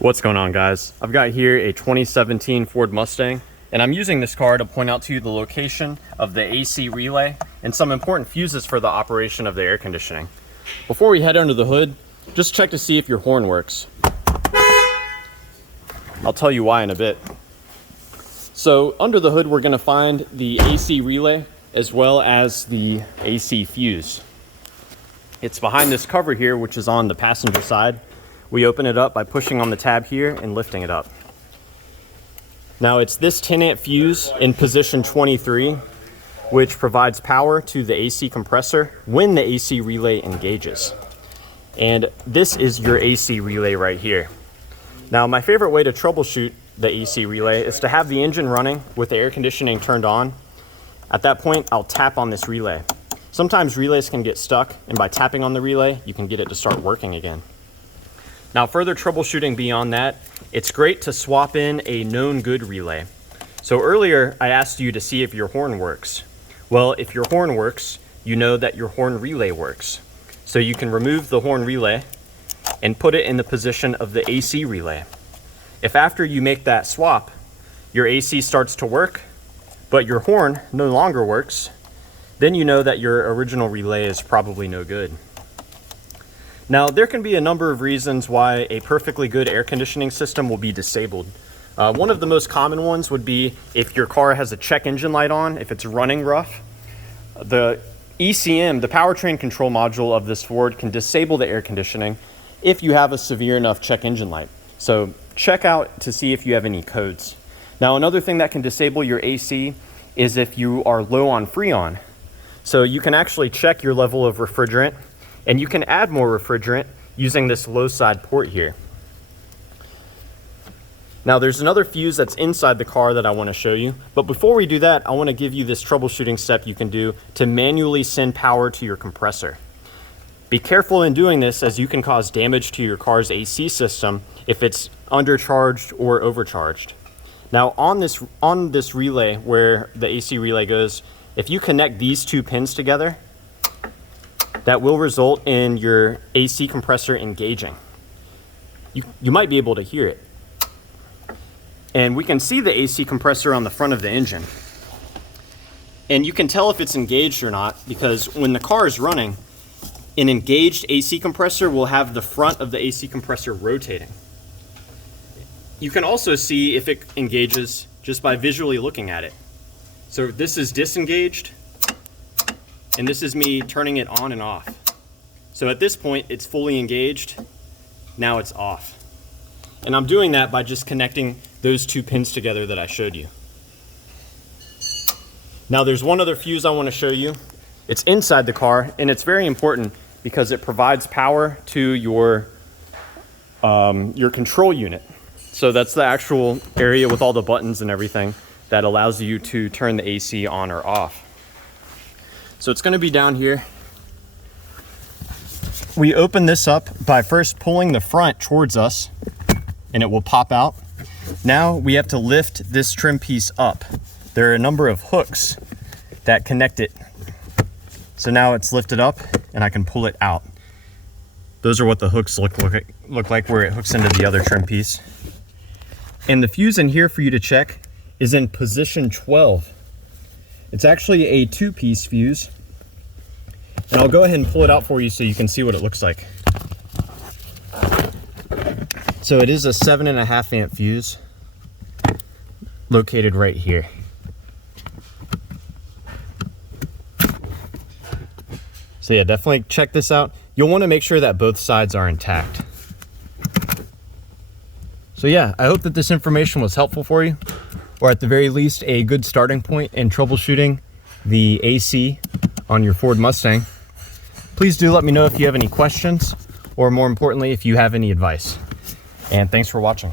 What's going on, guys? I've got here a 2017 Ford Mustang, and I'm using this car to point out to you the location of the AC relay and some important fuses for the operation of the air conditioning. Before we head under the hood, just check to see if your horn works. I'll tell you why in a bit. So under the hood, we're going to find the AC relay as well as the AC fuse. It's behind this cover here, which is on the passenger side. We open it up by pushing on the tab here and lifting it up. Now it's this 10 amp fuse in position 23, which provides power to the AC compressor when the AC relay engages. And this is your AC relay right here. Now my favorite way to troubleshoot the AC relay is to have the engine running with the air conditioning turned on. At that point, I'll tap on this relay. Sometimes relays can get stuck, and by tapping on the relay, you can get it to start working again. Now, further troubleshooting beyond that, it's great to swap in a known good relay. So earlier, I asked you to see if your horn works. Well, if your horn works, you know that your horn relay works. So you can remove the horn relay and put it in the position of the AC relay. If after you make that swap, your AC starts to work, but your horn no longer works, then you know that your original relay is probably no good. Now, there can be a number of reasons why a perfectly good air conditioning system will be disabled. One of the most common ones would be if your car has a check engine light on, if it's running rough. The ECM, the powertrain control module of this Ford, can disable the air conditioning if you have a severe enough check engine light. So check out to see if you have any codes. Now, another thing that can disable your AC is if you are low on Freon. So you can actually check your level of refrigerant, and you can add more refrigerant using this low side port here. Now there's another fuse that's inside the car that I want to show you, but before we do that, I want to give you this troubleshooting step you can do to manually send power to your compressor. Be careful in doing this, as you can cause damage to your car's AC system if it's undercharged or overcharged. Now on this relay where the AC relay goes, if you connect these two pins together, that will result in your AC compressor engaging. You might be able to hear it. And we can see the AC compressor on the front of the engine. And you can tell if it's engaged or not, because when the car is running, an engaged AC compressor will have the front of the AC compressor rotating. You can also see if it engages just by visually looking at it. So this is disengaged, and this is me turning it on and off. So at this point, it's fully engaged. Now it's off. And I'm doing that by just connecting those two pins together that I showed you. Now there's one other fuse I want to show you. It's inside the car, and it's very important because it provides power to your control unit. So that's the actual area with all the buttons and everything that allows you to turn the AC on or off. So it's going to be down here. We open this up by first pulling the front towards us, and it will pop out. Now we have to lift this trim piece up. There are a number of hooks that connect it. So now it's lifted up and I can pull it out. Those are what the hooks look like where it hooks into the other trim piece. And the fuse in here for you to check is in position 12. It's actually a 2-piece fuse, and I'll go ahead and pull it out for you so you can see what it looks like. So it is a 7.5 amp fuse located right here. So yeah, definitely check this out. You'll want to make sure that both sides are intact. So yeah, I hope that this information was helpful for you, or at the very least a good starting point in troubleshooting the AC on your Ford Mustang. Please do let me know if you have any questions, or more importantly, if you have any advice. And thanks for watching.